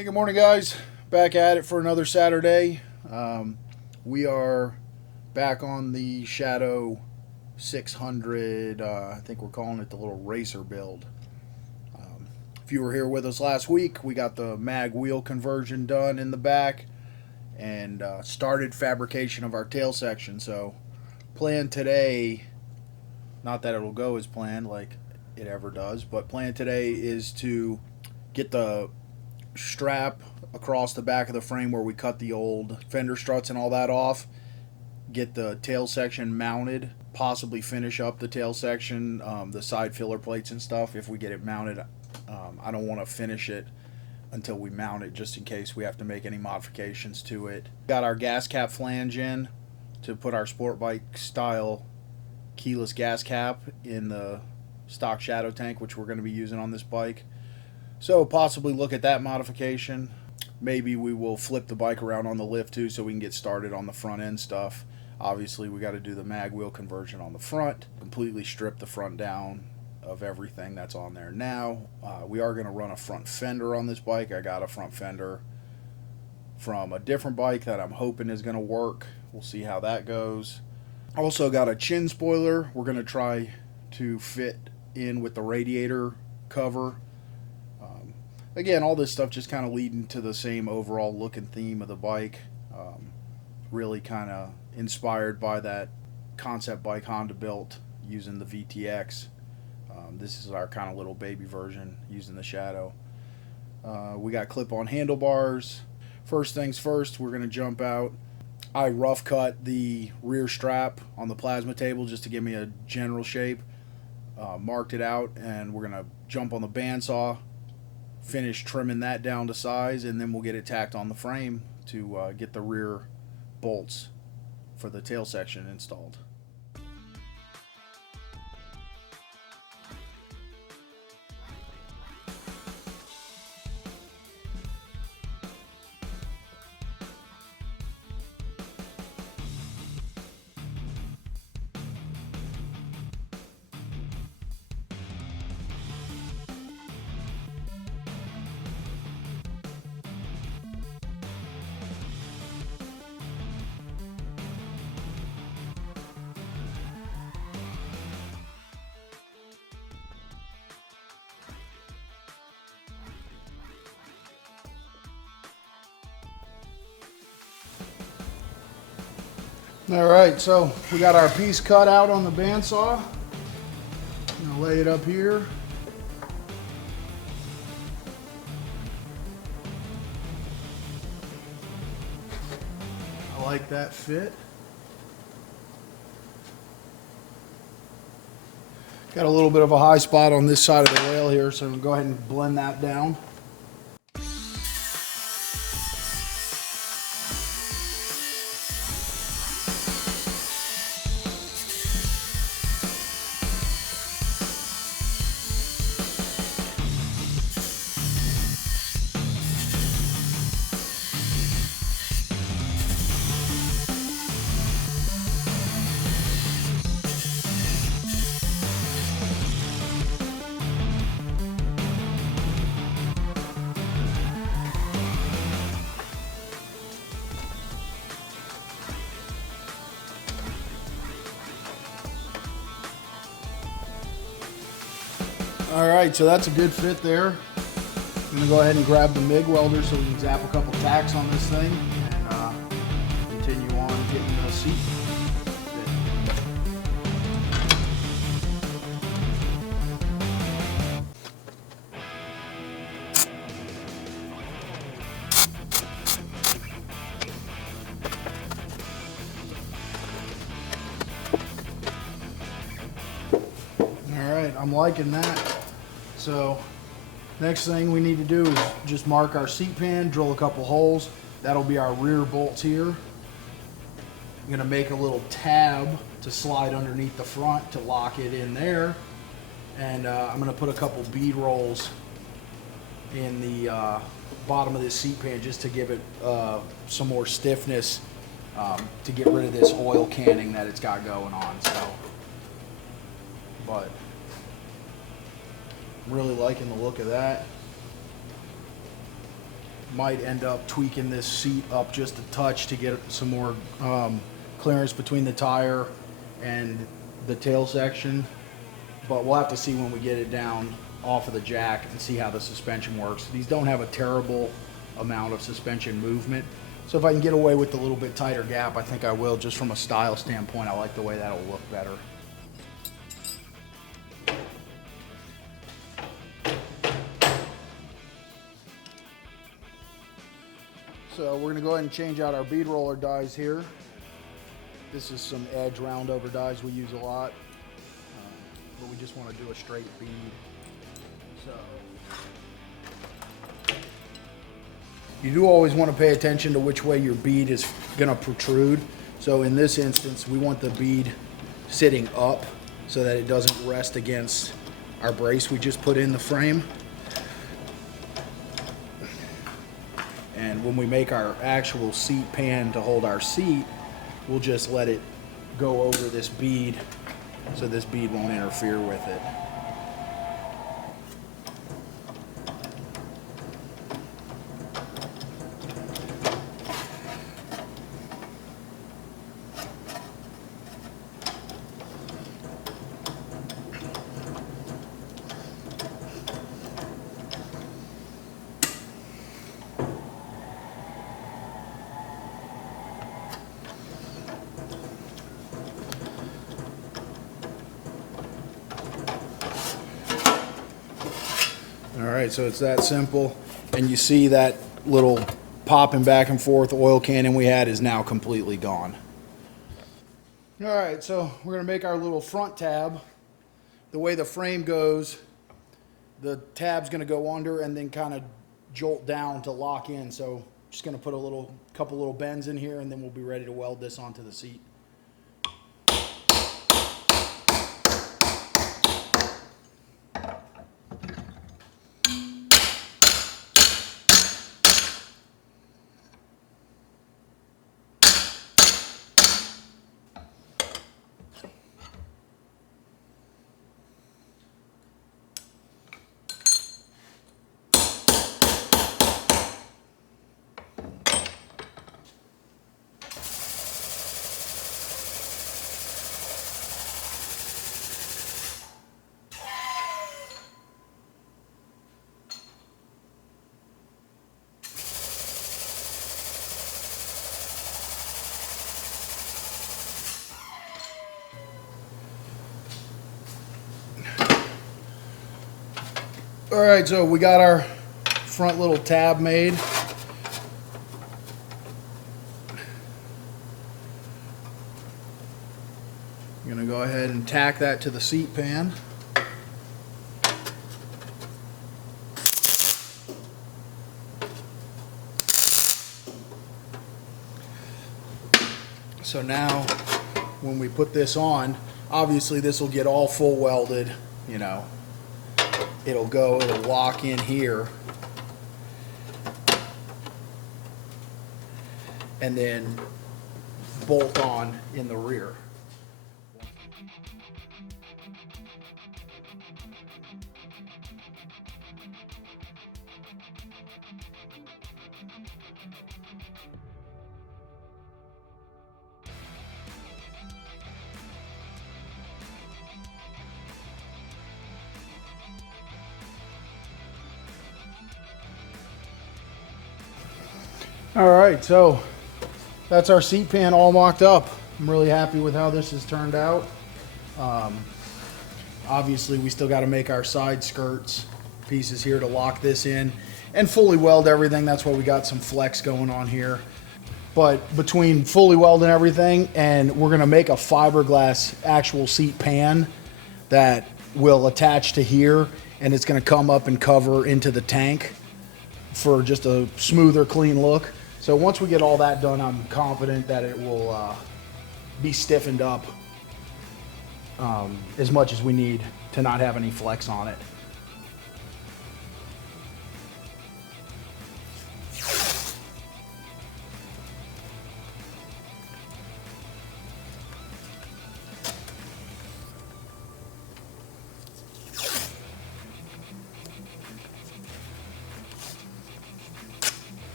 Hey, good morning, guys. Back at it for another Saturday. We are back on the Shadow 600. I think we're calling it the little racer build. If you were here with us last week, we got the mag wheel conversion done in the back and started fabrication of our tail section. So, plan today, not that it'll go as planned like it ever does, but plan today is to get the strap across the back of the frame where we cut the old fender struts and all that off, get the tail section mounted, possibly finish up the tail section, the side filler plates and stuff if we get it mounted. I don't want to finish it until we mount it, just in case we have to make any modifications to it. Got our gas cap flange in to put our sport bike style keyless gas cap in the stock Shadow tank, which we're going to be using on this bike. So possibly look at that modification. Maybe we will flip the bike around on the lift too, so we can get started on the front end stuff. Obviously, we got to do the mag wheel conversion on the front, completely strip the front down of everything that's on there now. We are going to run a front fender on this bike. I got a front fender from a different bike that I'm hoping is going to work. We'll see how that goes. Also got a chin spoiler we're going to try to fit in with the radiator cover. Again, all this stuff just kind of leading to the same overall look and theme of the bike. Really kind of inspired by that concept bike Honda built using the VTX. This is our kind of little baby version using the Shadow. We got clip-on handlebars. First things first, we're going to jump out. I rough cut the rear strap on the plasma table just to give me a general shape. Marked it out, and we're going to jump on the bandsaw, finish trimming that down to size, and then we'll get it tacked on the frame to get the rear bolts for the tail section installed. All right, so we got our piece cut out on the bandsaw. I'm gonna lay it up here. I like that fit. Got a little bit of a high spot on this side of the rail here, so I'm gonna go ahead and blend that down. All right, so that's a good fit there. I'm gonna go ahead and grab the MIG welder so we can zap a couple tacks on this thing and continue on getting the seat fit. All right, I'm liking that. So next thing we need to do is just mark our seat pan, drill a couple holes. That'll be our rear bolts here. I'm gonna make a little tab to slide underneath the front to lock it in there. And I'm gonna put a couple bead rolls in the bottom of this seat pan just to give it some more stiffness to get rid of this oil canning that it's got going on. So, but I'm really liking the look of that. Might end up tweaking this seat up just a touch to get some more clearance between the tire and the tail section. But we'll have to see when we get it down off of the jack and see how the suspension works. These don't have a terrible amount of suspension movement. So if I can get away with a little bit tighter gap, I think I will. Just from a style standpoint, I like the way that'll look better. So we're gonna go ahead and change out our bead roller dies here. This is some edge roundover dies we use a lot, but we just want to do a straight bead. So you do always want to pay attention to which way your bead is gonna protrude. So in this instance, we want the bead sitting up so that it doesn't rest against our brace we just put in the frame. And when we make our actual seat pan to hold our seat, we'll just let it go over this bead so this bead won't interfere with it. All right, so it's that simple. And you see that little popping back and forth oil cannon we had is now completely gone. All right, so we're gonna make our little front tab. The way the frame goes, the tab's gonna go under and then kind of jolt down to lock in. So just gonna put a couple little bends in here and then we'll be ready to weld this onto the seat. All right, so we got our front little tab made. I'm gonna go ahead and tack that to the seat pan. So now when we put this on, obviously this will get all full welded, you know. It'll lock in here. And then bolt on in the rear. All right, so that's our seat pan all mocked up. I'm really happy with how this has turned out. Obviously, we still got to make our side skirts pieces here to lock this in and fully weld everything. That's why we got some flex going on here. But between fully welding everything and we're going to make a fiberglass actual seat pan that will attach to here, and it's going to come up and cover into the tank for just a smoother, clean look. So once we get all that done, I'm confident that it will be stiffened up as much as we need to not have any flex on it.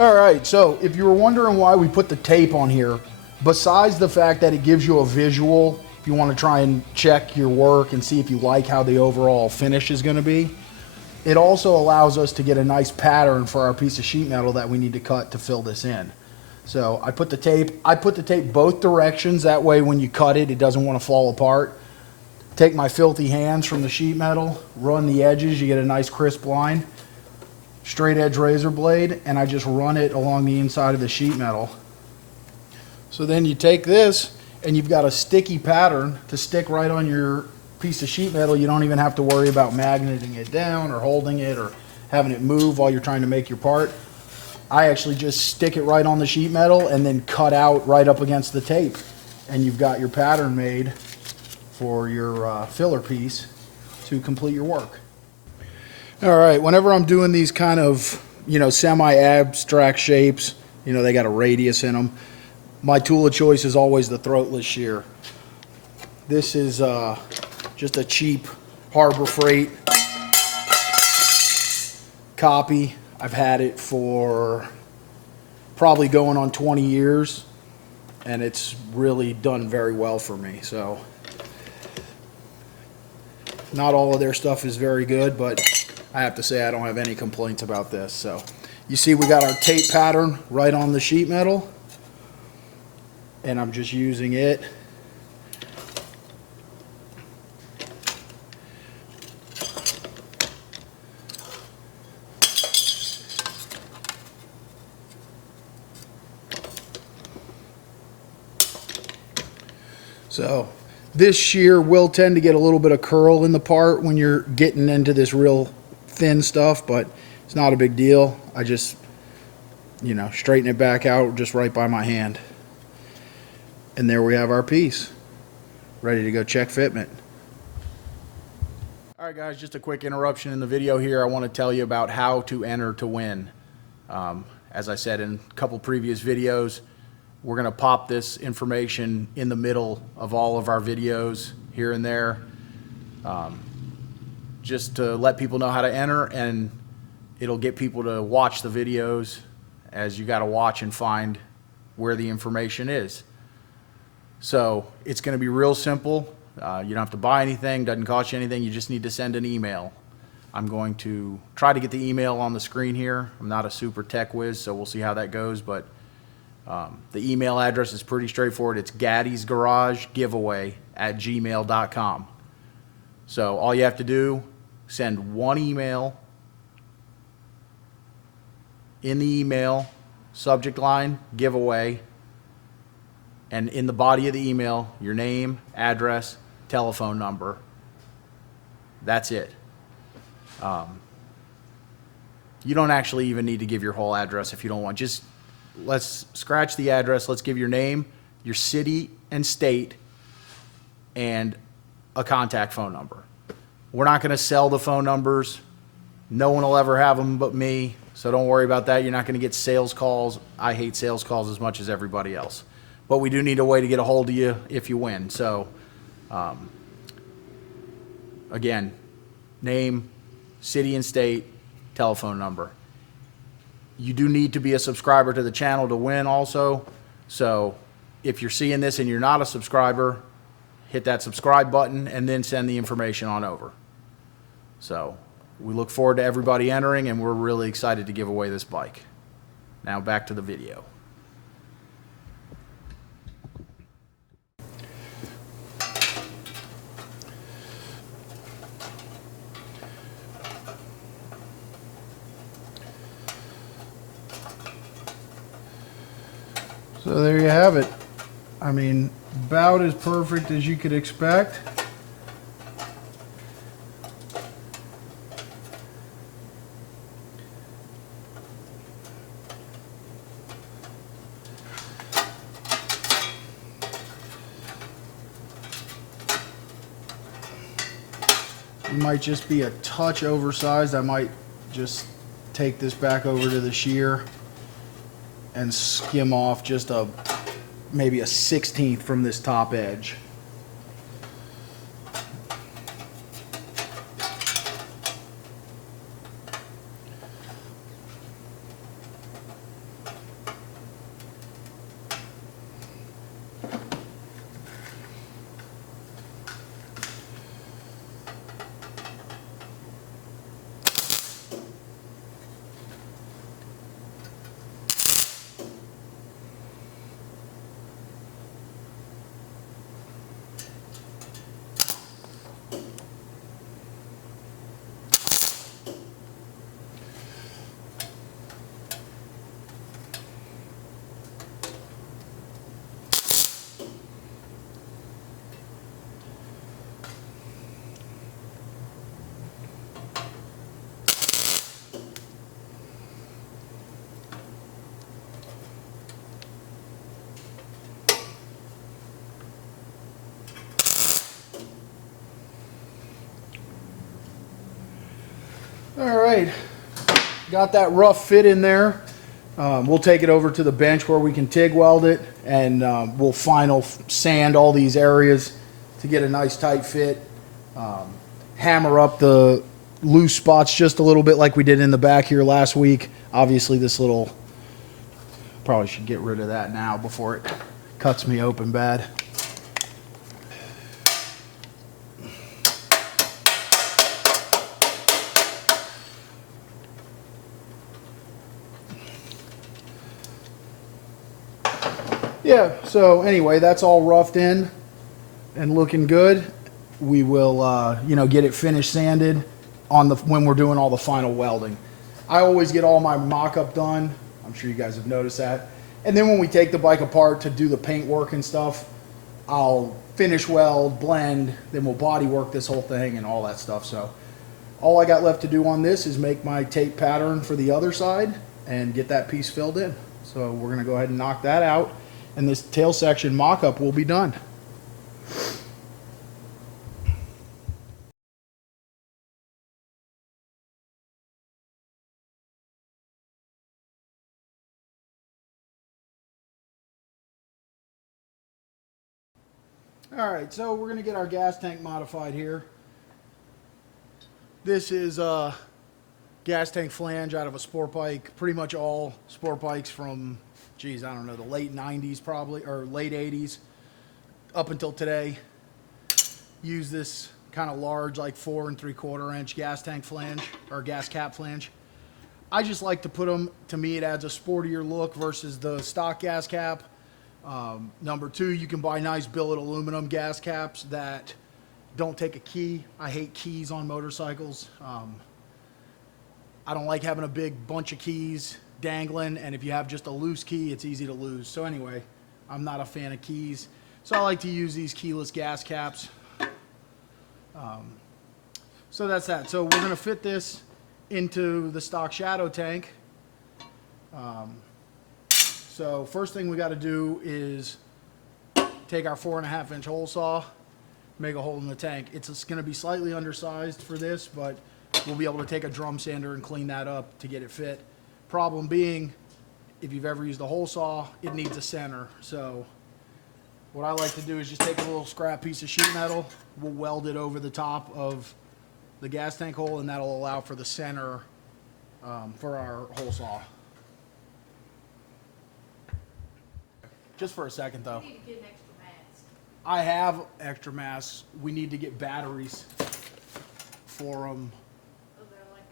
All right, so if you were wondering why we put the tape on here, besides the fact that it gives you a visual, if you want to try and check your work and see if you like how the overall finish is going to be, it also allows us to get a nice pattern for our piece of sheet metal that we need to cut to fill this in. So I put the tape both directions, that way when you cut it, it doesn't want to fall apart. Take my filthy hands from the sheet metal, run the edges, you get a nice crisp line. Straight edge razor blade, and I just run it along the inside of the sheet metal. So then you take this and you've got a sticky pattern to stick right on your piece of sheet metal. You don't even have to worry about magneting it down or holding it or having it move while you're trying to make your part. I actually just stick it right on the sheet metal and then cut out right up against the tape, and you've got your pattern made for your filler piece to complete your work. All right, whenever I'm doing these kind of, semi-abstract shapes, they got a radius in them, my tool of choice is always the throatless shear. This is just a cheap Harbor Freight copy. I've had it for probably going on 20 years, and it's really done very well for me. So not all of their stuff is very good, but I have to say I don't have any complaints about this. So you see we got our tape pattern right on the sheet metal, and I'm just using it. So this shear will tend to get a little bit of curl in the part when you're getting into this real thin stuff, but it's not a big deal. I just, straighten it back out just right by my hand. And there we have our piece, ready to go check fitment. All right, guys, just a quick interruption in the video here. I want to tell you about how to enter to win. As I said in a couple previous videos, we're going to pop this information in the middle of all of our videos here and there, just to let people know how to enter, and it'll get people to watch the videos, as you got to watch and find where the information is. So it's going to be real simple. You don't have to buy anything, doesn't cost you anything. You just need to send an email. I'm going to try to get the email on the screen here. I'm not a super tech whiz, so we'll see how that goes, but the email address is pretty straightforward. It's gaddysgaragegiveaway@gmail.com. So all you have to do, send one email. In the email, subject line, giveaway, and in the body of the email, your name, address, telephone number. That's it. You don't actually even need to give your whole address if you don't want. Just let's scratch the address. Let's give your name, your city and state, and a contact phone number. We're not going to sell the phone numbers. No one will ever have them but me, so don't worry about that. You're not going to get sales calls. I hate sales calls as much as everybody else. But we do need a way to get a hold of you if you win. So, again, name, city and state, telephone number. You do need to be a subscriber to the channel to win also. So if you're seeing this and you're not a subscriber, hit that subscribe button and then send the information on over. So we look forward to everybody entering, and we're really excited to give away this bike. Now back to the video. So there you have it. I mean, about as perfect as you could expect. It might just be a touch oversized. I might just take this back over to the shear and skim off just maybe a 1/16 from this top edge. All right, got that rough fit in there. We'll take it over to the bench where we can TIG weld it, and we'll final sand all these areas to get a nice tight fit. Hammer up the loose spots just a little bit like we did in the back here last week. Obviously this little, probably should get rid of that now before it cuts me open bad. Yeah, so anyway, that's all roughed in and looking good. We will, you know, get it finished sanded on the when we're doing all the final welding. I always get all my mock-up done. I'm sure you guys have noticed that. And then when we take the bike apart to do the paint work and stuff, I'll finish weld, blend, then we'll body work this whole thing and all that stuff. So all I got left to do on this is make my tape pattern for the other side and get that piece filled in. So we're gonna go ahead and knock that out, and this tail section mock-up will be done. All right, so we're gonna get our gas tank modified here. This is a gas tank flange out of a sport bike. Pretty much all sport bikes from, geez, I don't know, the late 90s probably, or late 80s up until today use this kind of large, like 4 3/4 inch gas tank flange or gas cap flange. I just like to put them, to me it adds a sportier look versus the stock gas cap. Number two, you can buy nice billet aluminum gas caps that don't take a key. I hate keys on motorcycles. I don't like having a big bunch of keys dangling, and if you have just a loose key, it's easy to lose. So anyway, I'm not a fan of keys. So I like to use these keyless gas caps. So that's that. So we're gonna fit this into the stock shadow tank. So first thing we got to do is take our 4.5 inch hole saw, make a hole in the tank. It's going to be slightly undersized for this, but we'll be able to take a drum sander and clean that up to get it fit. Problem being, if you've ever used a hole saw, it needs a center. So what I like to do is just take a little scrap piece of sheet metal, we'll weld it over the top of the gas tank hole, and that'll allow for the center for our hole saw. Just for a second though. You need to get an extra mask. I have extra masks. We need to get batteries for them. Oh, they're like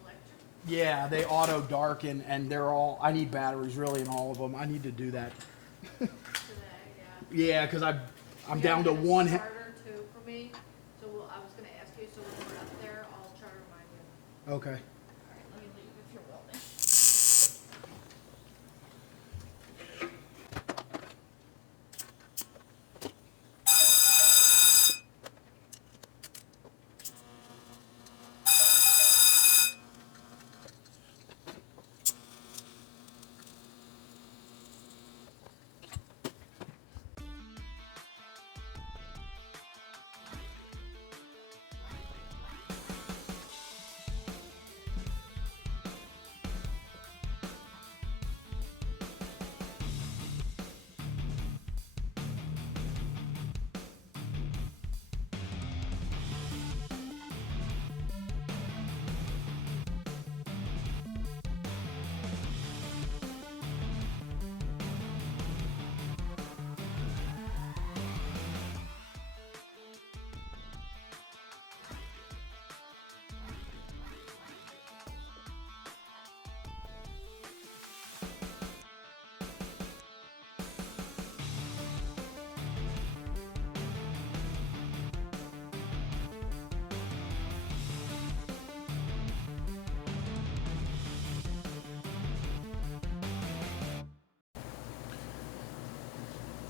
electric? Yeah, they auto darken, and they're all, I need batteries really in all of them. I need to do that. Today, yeah. Yeah, because I'm You down to gotta get a one. starter too for me. So I was gonna ask you, so when we're up there, I'll try to remind you. Okay. All right, let me leave if you're welding.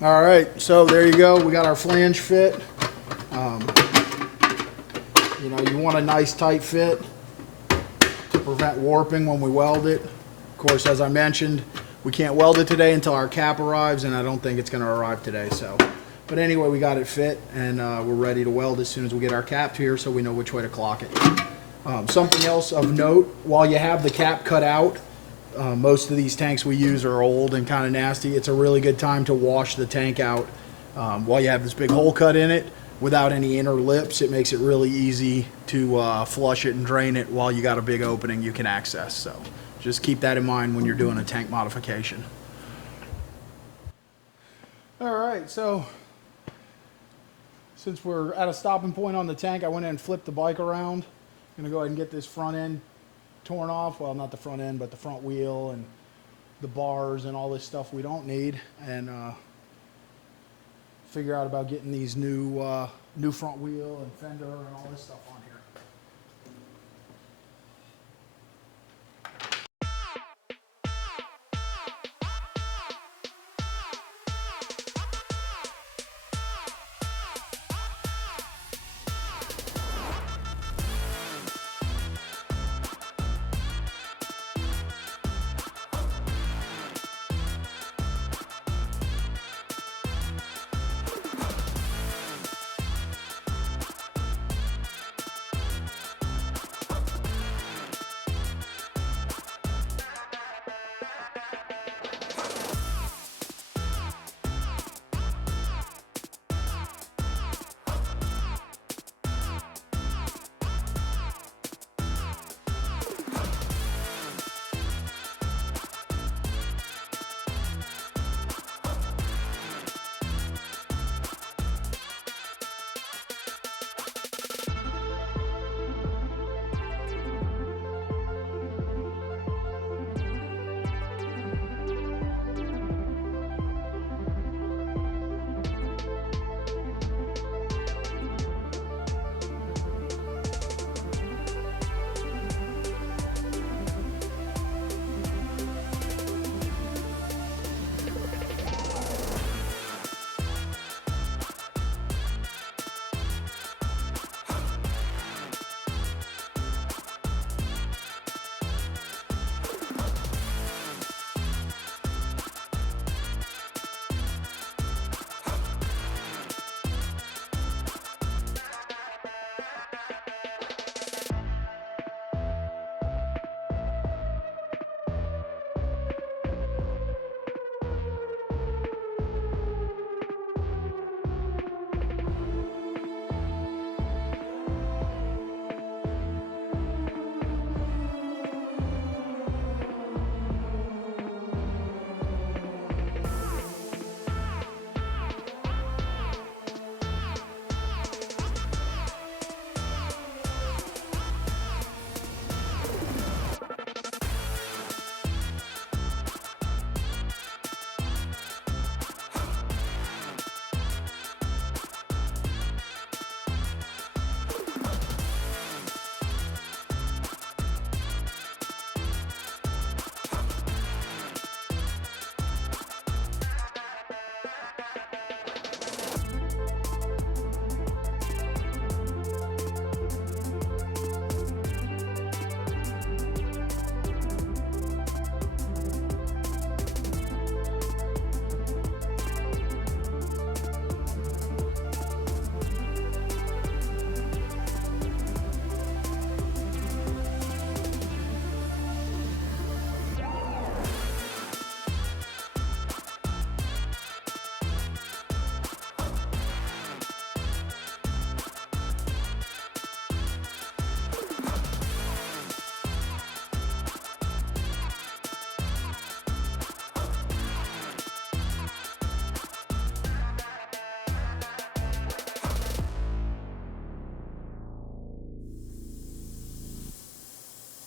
All right, so there you go. We got our flange fit. You know, you want a nice tight fit to prevent warping when we weld it. Of course, as I mentioned, we can't weld it today until our cap arrives, and I don't think it's going to arrive today. So, but anyway, we got it fit, and we're ready to weld as soon as we get our cap here, so we know which way to clock it. Something else of note, while you have the cap cut out, most of these tanks we use are old and kind of nasty. It's a really good time to wash the tank out while you have this big hole cut in it without any inner lips. It makes it really easy to flush it and drain it while you got a big opening you can access. So just keep that in mind when you're doing a tank modification. All right, so since we're at a stopping point on the tank, I went in and flipped the bike around. I'm gonna go ahead and get this front end torn off. Well, not the front end, but the front wheel and the bars and all this stuff we don't need, and figure out about getting these new front wheel and fender and all this stuff on here.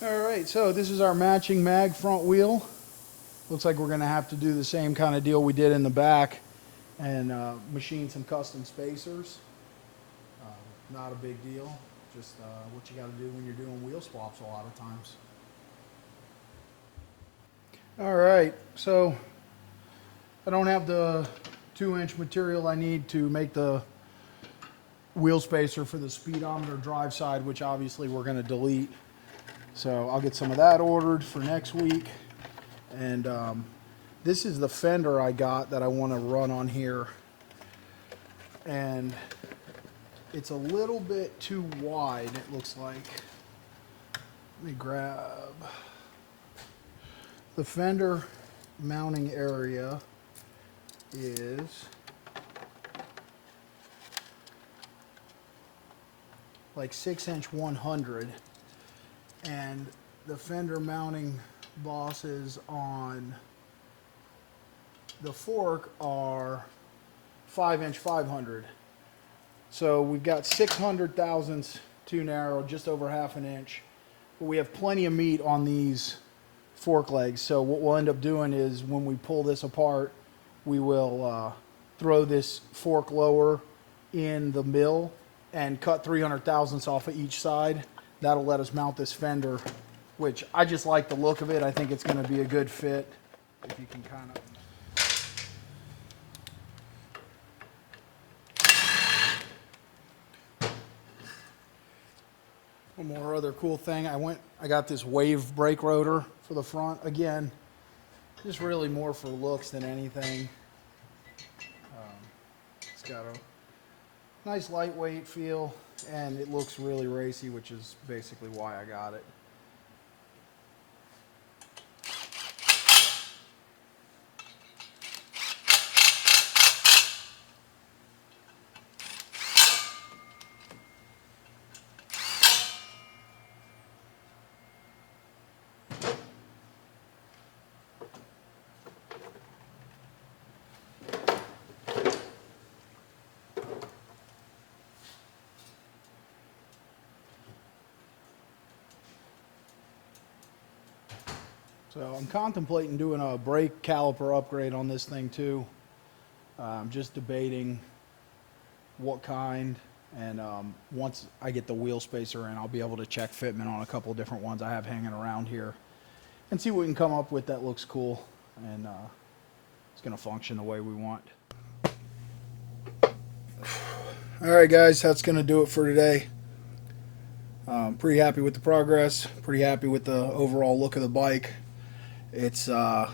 All right, so this is our matching mag front wheel. Looks like we're gonna have to do the same kind of deal we did in the back and machine some custom spacers. Not a big deal, just what you gotta do when you're doing wheel swaps a lot of times. All right, so I don't have the 2-inch material I need to make the wheel spacer for the speedometer drive side, which obviously we're gonna delete. So I'll get some of that ordered for next week. And this is the fender I got that I want to run on here. And it's a little bit too wide, it looks like. Let me grab the fender mounting area is like 6" 100, and the fender mounting bosses on the fork are 5" 500. So we've got 600 thousandths too narrow, just over ½ inch. But we have plenty of meat on these fork legs. So what we'll end up doing is when we pull this apart, we will throw this fork lower in the mill and cut 300 thousandths off of each side. That'll let us mount this fender, which I just like the look of it. I think it's going to be a good fit. If you can kind of... One more other cool thing, I got this wave brake rotor for the front. Again, just really more for looks than anything. It's got a nice lightweight feel, and it looks really racy, which is basically why I got it. So I'm contemplating doing a brake caliper upgrade on this thing too. I'm just debating what kind, and once I get the wheel spacer in, I'll be able to check fitment on a couple of different ones I have hanging around here and see what we can come up with that looks cool and it's going to function the way we want. All right, guys, that's going to do it for today. Pretty happy with the progress, pretty happy with the overall look of the bike. It's going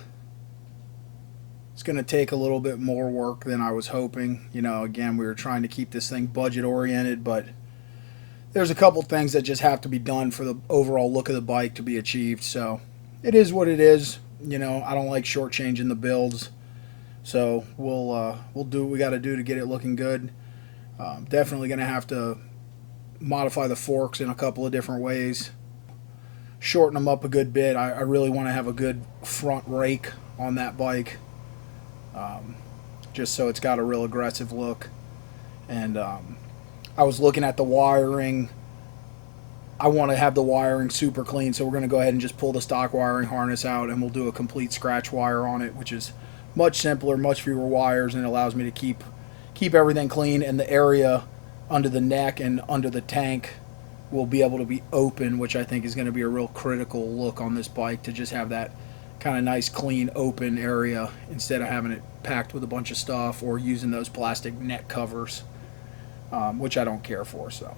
to take a little bit more work than I was hoping. You know, again, we were trying to keep this thing budget oriented, but there's a couple things that just have to be done for the overall look of the bike to be achieved. So it is what it is. You know, I don't like shortchanging the builds, so we'll do what we got to do to get it looking good. Definitely going to have to modify the forks in a couple of different ways, shorten them up a good bit. I really want to have a good front rake on that bike, just so it's got a real aggressive look. And I was looking at the wiring. I want to have the wiring super clean, so we're going to go ahead and just pull the stock wiring harness out, and we'll do a complete scratch wire on it, which is much simpler, much fewer wires, and it allows me to keep everything clean. And the area under the neck and under the tank will be able to be open, which I think is going to be a real critical look on this bike, to just have that kind of nice, clean, open area instead of having it packed with a bunch of stuff or using those plastic neck covers, which I don't care for. So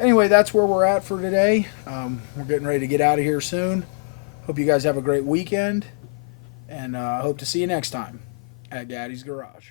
anyway, that's where we're at for today. We're getting ready to get out of here soon. Hope you guys have a great weekend, and I hope to see you next time at Gaddy's Garage.